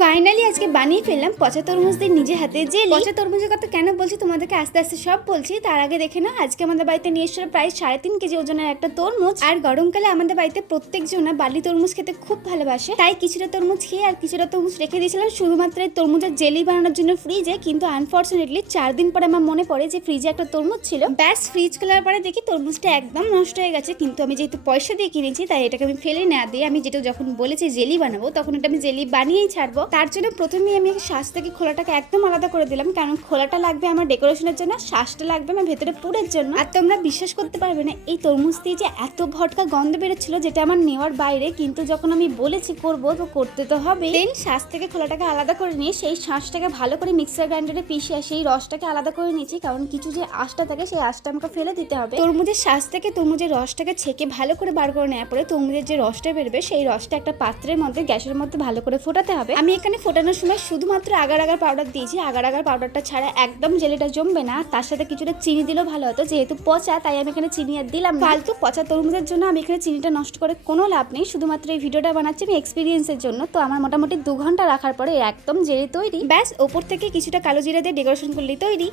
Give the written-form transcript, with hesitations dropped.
Finally আজকে বানিয়ে ফেললাম পচা তরমুজ দিয়ে নিজে হাতে জেলি। পচা তরমুজের কথা কেন বলছি তোমাদেরকে আস্তে আস্তে সব বলছি। তার আগে দেখে নাও, আজকে আমাদের বাড়িতে নিয়ে এসেছিল প্রায় 3.5 কেজি ওজনের একটা তরমুজ। আর গরমকালে আমাদের বাড়িতে প্রত্যেকজন বালি তরমুজ খেতে খুব ভালোবাসে, তাই কিছুটা তরমুজ খেয়ে আর কিছুটা তরমুজ রেখে দিয়েছিলাম শুধুমাত্র এই তরমুজের জেলি বানানোর জন্য ফ্রিজে। কিন্তু আনফর্চুনেটলি 4 দিন পরে আমার মনে পড়ে যে ফ্রিজে একটা তরমুজ ছিল। ব্যাস ফ্রিজ খোলার পরে দেখি তরমুজটা একদম নষ্ট হয়ে গেছে। কিন্তু আমি যেহেতু পয়সা দিয়ে কিনেছি তাই এটাকে আমি ফেলে না দিয়ে আমি যেটা যখন বলেছি জেলি বানাবো তখন এটা আমি জেলি বানিয়েই ছাড়বো। তার জন্য প্রথমে আমি শ্বাস থেকে খোলাটাকে একদম আলাদা করে দিলাম, কারণ খোলাটা লাগবে আমার ডেকোরেশনের জন্য, শ্বাসটা লাগবে আমার ভেতরে পুরের জন্য। আর তোমরা বিশ্বাস করতে পারবে না, এই তরমুজ দিয়ে যে এত ভটকা গন্ধ বেরোচ্ছিল যেটা আমার নেওয়ার বাইরে। কিন্তু যখন আমি বলেছি করবো তো করতে তো হবে। দেন শ্বাস থেকে খোলাটাকে আলাদা করে নিয়ে সেই শ্বাসটাকে ভালো করে মিক্সার গ্রাইন্ডারে পিষে সেই রসটাকে আলাদা করে নিয়েছি, কারণ কিছু যে আঁশটা থাকে সেই আঁশটা আমাকে ফেলে দিতে হবে। তরমুজের শ্বাস থেকে তরমুজের রসটাকে ছেঁকে ভালো করে বার করে নেওয়ার পরে তরমুজের যে রসটা বেরোবে সেই রসটা একটা পাত্রের মধ্যে গ্যাসের মধ্যে ভালো করে ফোটাতে হবে। আমি এখানে ফোটানোর সময় শুধুমাত্র আগার আগার পাউডার দিয়েছি। আগার আগার পাউডারটা ছাড়া একদম জেলিটা জমবে না। তার সাথে কিছুটা চিনি দিলেও ভালো হতো, যেহেতু পচা তাই আমি এখানে চিনি আর দিলাম না। ফালতু পচা তরমুজের জন্য আমি এখানে চিনিটা নষ্ট করে কোনো লাভ নেই। শুধুমাত্র এই ভিডিওটা বানাচ্ছি আমি এক্সপিরিয়েন্সের জন্য। তো আমার মোটামুটি 2 ঘন্টা রাখার পরে একদম জেলি তৈরি। ব্যাস ওপর থেকে কিছুটা কালো জিরা দিয়ে ডেকোরেশন করলেই তৈরি।